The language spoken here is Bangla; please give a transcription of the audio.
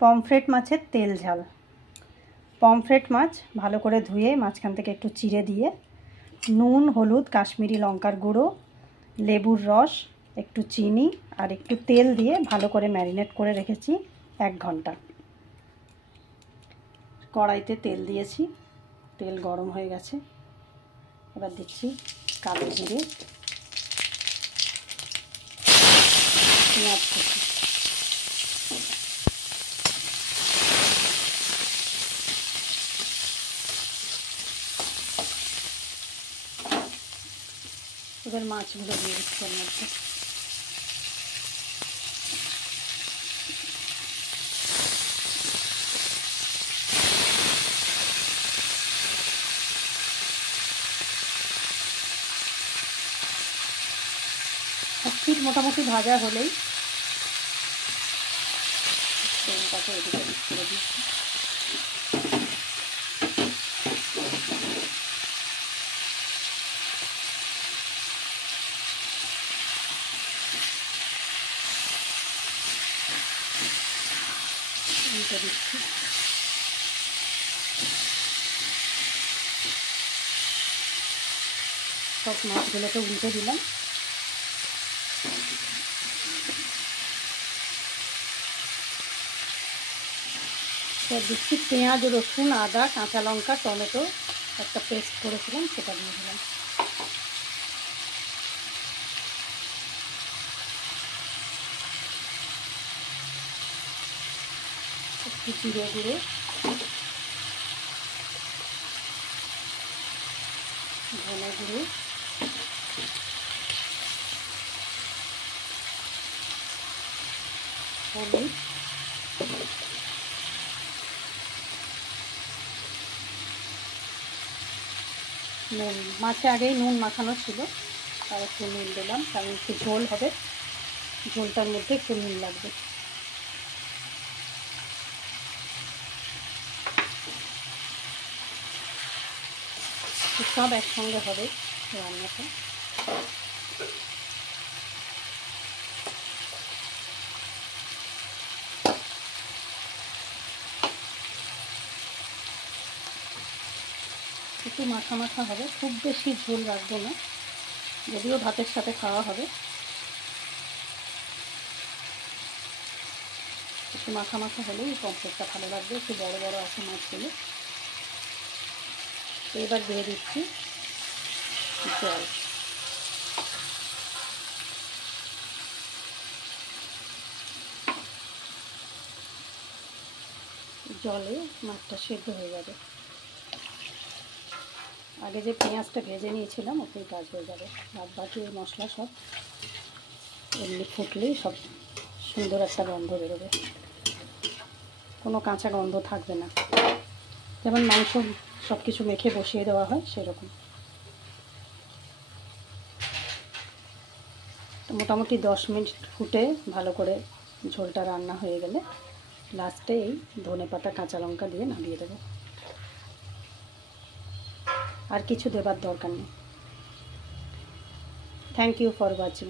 পমফ্রেট মাছের তেল ঝাল। পমফ্রেট মাছ ভালো করে ধুয়ে মাঝখান থেকে একটু চিড়ে দিয়ে নুন, হলুদ, কাশ্মীরি লঙ্কার গুঁড়ো, লেবুর রস, একটু চিনি আর একটু তেল দিয়ে ভালো করে ম্যারিনেট করে রেখেছি 1 ঘন্টা। কড়াইতে তেল দিয়েছি, তেল গরম হয়ে গেছে। এবার দিচ্ছি কালো জিরে, পেঁয়াজ কুচি, এবার মাছগুলো দিয়ে দিচ্ছি এর মধ্যে। পিঠ মোটামুটি ভাজা হলেই তেলটাকে এদিকে করে দিচ্ছি। উল্টে দিচ্ছি। সব মাছগুলোকে উল্টে দিলাম। এবার দিচ্ছি পেঁয়াজ, রসুন, আদা, কাঁচা লঙ্কা, টমেটো একটা পেস্ট করেছিলাম, সেটা দিয়ে দিলাম। একটু জিরে গুঁড়ো, ধনে গুঁড়ো, হলুদ, নুন। মাছে আগেই নুন মাখানো ছিল, আর একটু নুন দিলাম কারণ একটু ঝোল হবে, ঝোলটার মধ্যে একটু নুন লাগবে। সব একসঙ্গে হবে রান্নাটা। একটু মাখা মাখা হবে, খুব বেশি ঝোল রাখবো না, যদিও ভাতের সাথে খাওয়া হবে। একটু মাখা মাখা হলেই পমফ্রেটটা ভালো লাগবে, একটু বড় বড় আছে মাছগুলো। এবার দিয়ে দিচ্ছি জল। জলে মাছটা সেদ্ধ হয়ে যাবে। আগে যে পেঁয়াজটা ভেজে নিয়েছিলাম ওতেই কাজ হয়ে যাবে। বাদ বাকি মশলা সব এমনি ফুটলেই সব সুন্দর একটা গন্ধ বেরোবে, কোনো কাঁচা গন্ধ থাকবে না, যেমন মাংস সব কিছু মেখে বসিয়ে দেওয়া হয় সেরকম। মোটামুটি 10 মিনিট ফুটে ভালো করে ঝোলটা রান্না হয়ে গেলে লাস্টে এই ধনেপাতা, কাঁচা লঙ্কা দিয়ে নামিয়ে দেবো। আর কিছু দেবার দরকার নেই। Thank you for watching.